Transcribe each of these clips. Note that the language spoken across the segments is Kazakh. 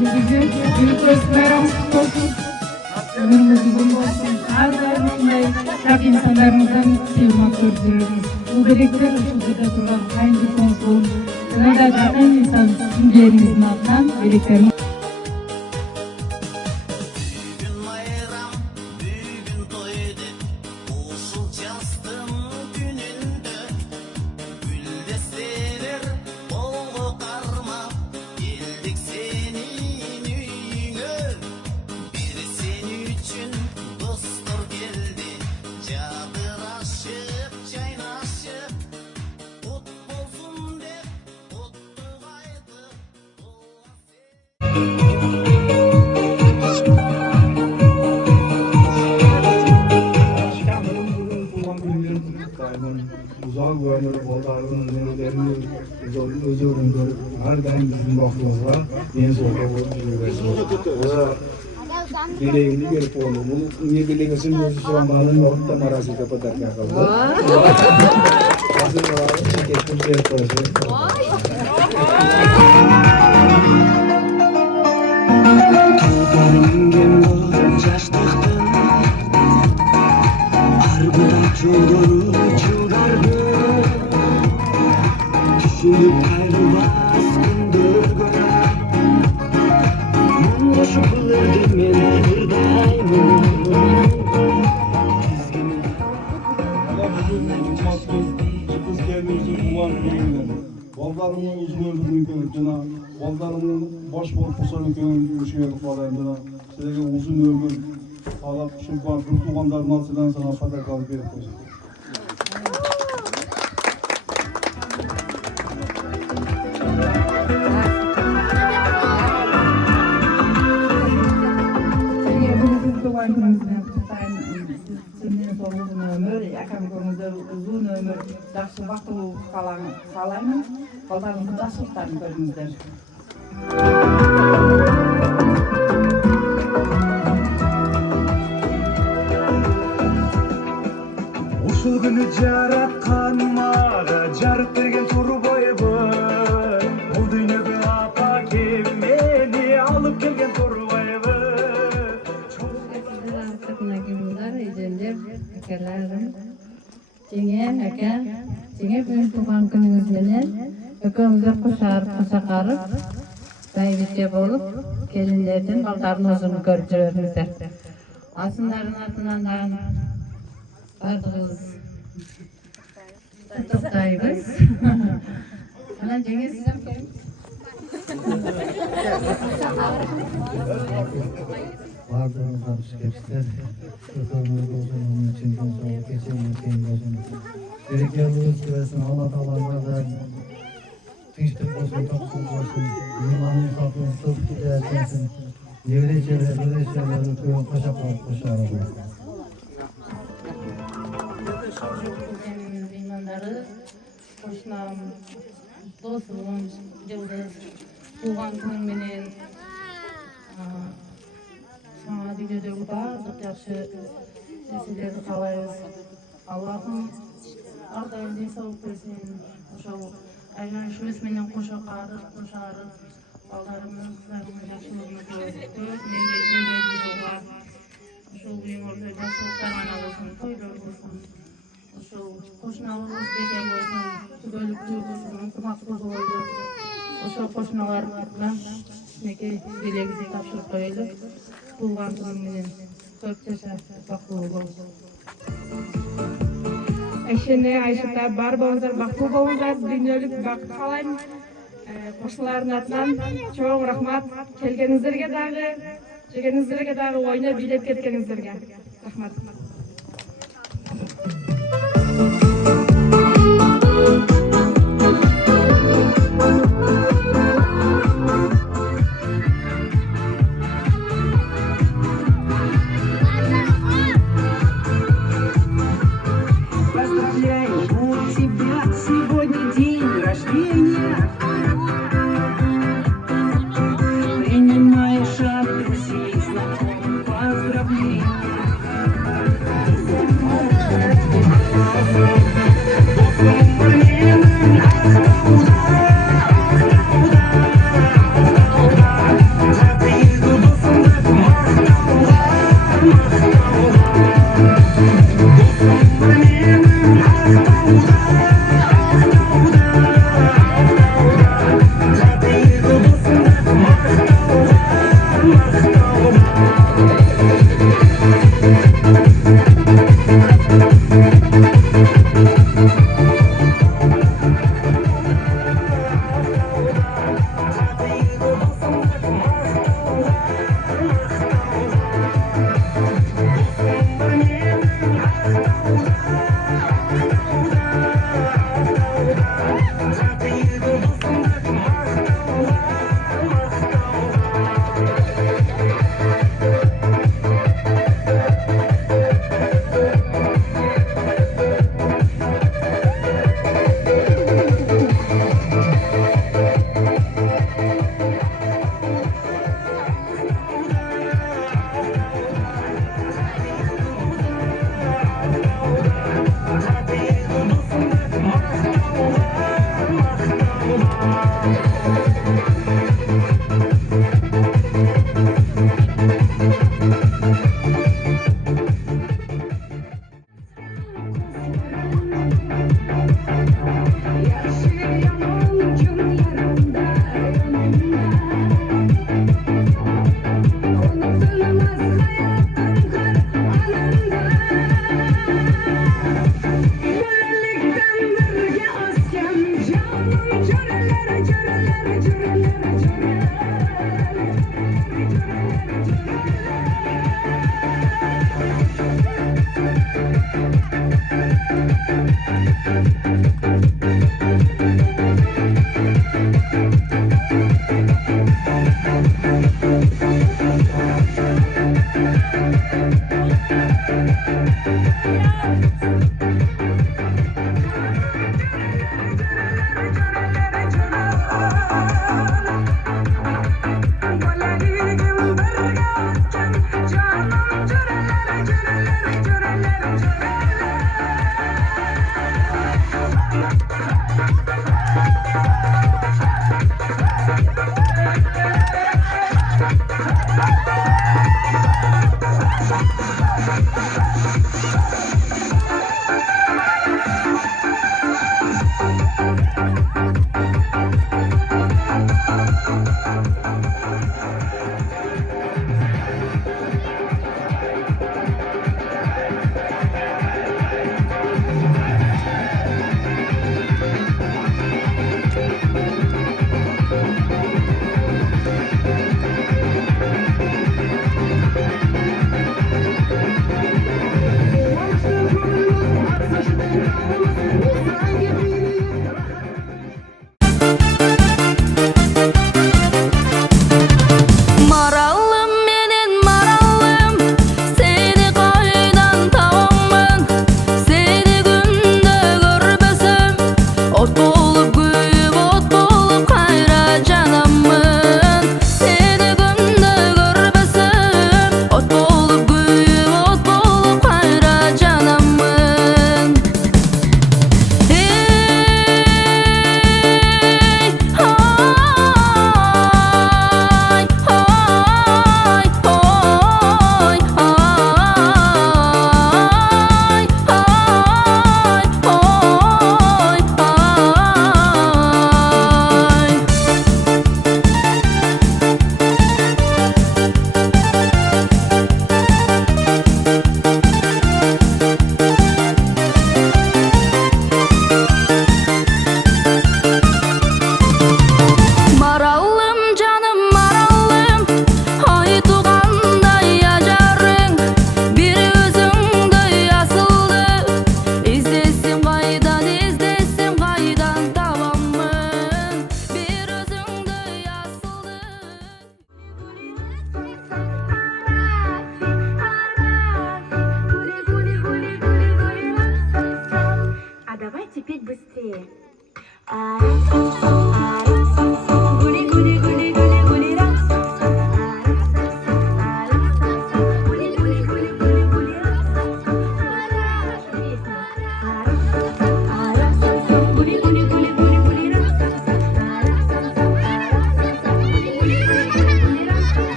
Bizim büyük bayramımız olsun. Ömrümüz uzun olsun. Her daim onday hak insanlarımızdan sevmek gördürürüz. Bu birlikte ışıltıda duran aynı konsul. Buna da zaten insan simgelerimizin adından birliklerimiz. Uzak güvenlik odalarının önerilerini özürünü görüp her daim bizim baktığımızda en zorda olup dileğini gelip oldu. Bunu niye dileğinizin gözü şu an bağının yolunda marazi kapatarken kaldı. Hazır var, şirketin bir yapısı. Düşünüp ayrılmaz gündür göre Mumlaşıp bulurdum ben bir daimim Kız gelmiyorsun ulan gününden Baldarımın uzun öldürdüğün könüktüna Baldarımın boş bol pusanın könüktüna Üşüyedik balayındına Size uzun ömür Ağlap şurban kurtulganların altından sana fatar kalıp verip koyacak Uzun ömür, yaxşı vaxt kalayım, ballarımızın yaxşılıklarını görünüzler. Uşul günü jaratkanıma jarıp bergen Turbayбы Bu dünyada apa kim meni alıp kelgen Turbayбы Жеңе бүгін туған күніңіз менен экөөңүздөр кушакарып байбиче болуп келиндердин балдардын озун көрүп жүрөрүңүздөр. Асындардын артынан дагы бардыгыбыз токтойбуз. Анан жеңе сизден келип Bardağınızdan şikayetler, kırklarınızda uzunluğun için sonra geçen ülkeyin başını. Gerekleriniz süresini Allah Teala'na tinçlik olsun, topluluk olsun, imanın kapını sırf giderkensin, yevre şeyleri köyün koşa arabı. İmanları, koşunam, dostluğum, yıldız, tuğan günün menen, sana dünyadaki bardıq yaxşı nesilerdi kalayız. Allah'ım ardayım densallık versin. Ошол айланышыбыз менен кошо карып, кошарып, балдарымдын кыздарымдын жакшылыгын көрүп, мендеги бар. Ошол үйүңөрдө жакшылыктар гана болсун, тойлор болсун. Ошол кошуналарыбыз бекем болсун, түгөлүктүү болсун, ынтымактуу бололу. Ошол кошуналар менен мынакей белегибизди тапшырып коелу. Туган күнүң менен көп жаша, бактылуу болсун. Эшене Айшата бар болуңуздар, бактылуу болуңуздар, дүйнөлүк бакыт каалайм. Кошуналардын атынан чоң рахмат. Келгениңиздерге дагы, жегениңиздерге дагы, ойноп бийлеп кеткениңиздерге рахмат.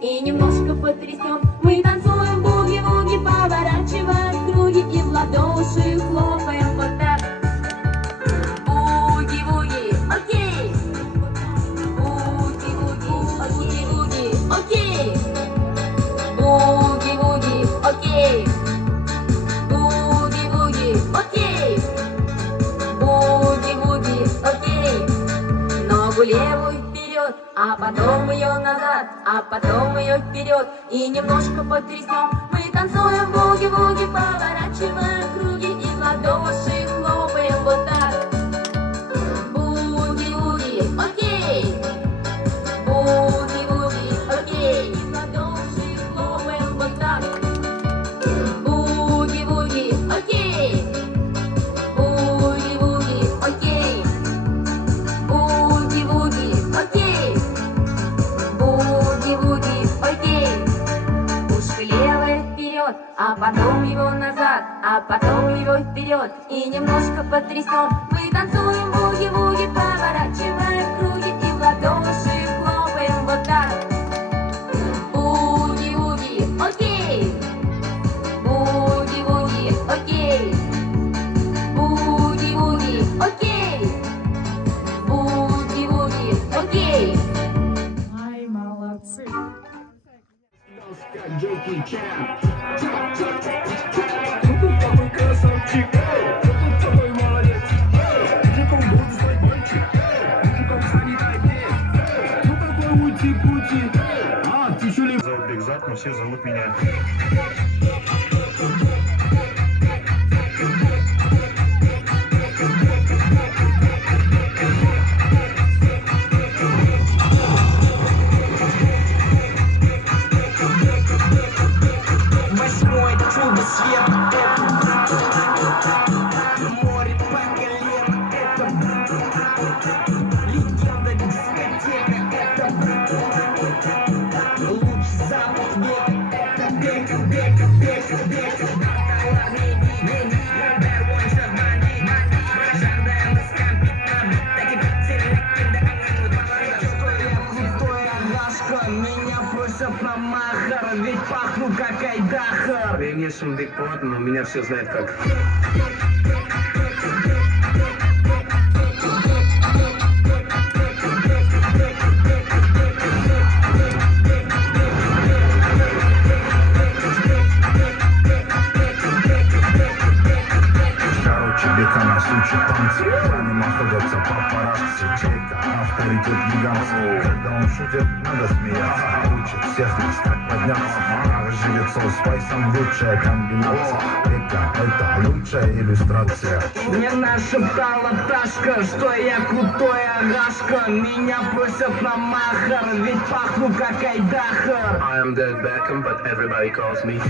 И немножко потрясем. Мы танцуем буги-вуги, поворачиваем круги и в ладоши хлопаем вот так. Буги-вуги, окей. Буги-вуги, буги-вуги, окей. Буги-вуги, окей. Буги-вуги, окей. Буги-вуги, окей. Ногу левую вперед, а потом ее назад, а потом ее вперед и немножко потрясем. Мы танцуем буги-вуги, поворачиваем круги и в ладоши хлопаем вот так. Буги-вуги, окей. Буги-вуги, окей. И в ладоши хлопаем вот так. Буги-вуги, окей. потом его вперед и немножко потрясем. Мы танцуем буги-вуги, поворачиваем круги и в ладоши хлопаем вот так. Буги-вуги, окей. Буги-вуги, окей. Буги-вуги, окей. Буги-вуги, окей. Ай, молодцы. Как Джеки Чан. Кто такой красавчик? Кто такой молодец? Мужиком буду свой мальчик. Мужиком станет один. Кто такой ути-пути? А, ты что ли? Зовут Бекзат, но все зовут меня. Восьмое чудо света — это море по колено, это легенда дискотека, это лучший запах века, это дека. Меня просят на махар, ведь пахну как айдахар. Я не сундык-плат, но меня все знают как. Короче, бека на случай танцы. За ним охотятся папарацци. Чайка, авторитет гигантский. Когда он шутит, надо смеяться. Учит всех нас как подняться. Живет соус спайсом, лучшая комбинация. Бека — это лучшая иллюстрация. Мне нашептала Ташка, что я крутой агашка. Меня просят на махар, ведь пахну как айдахар. I am David Beckham, but everybody calls me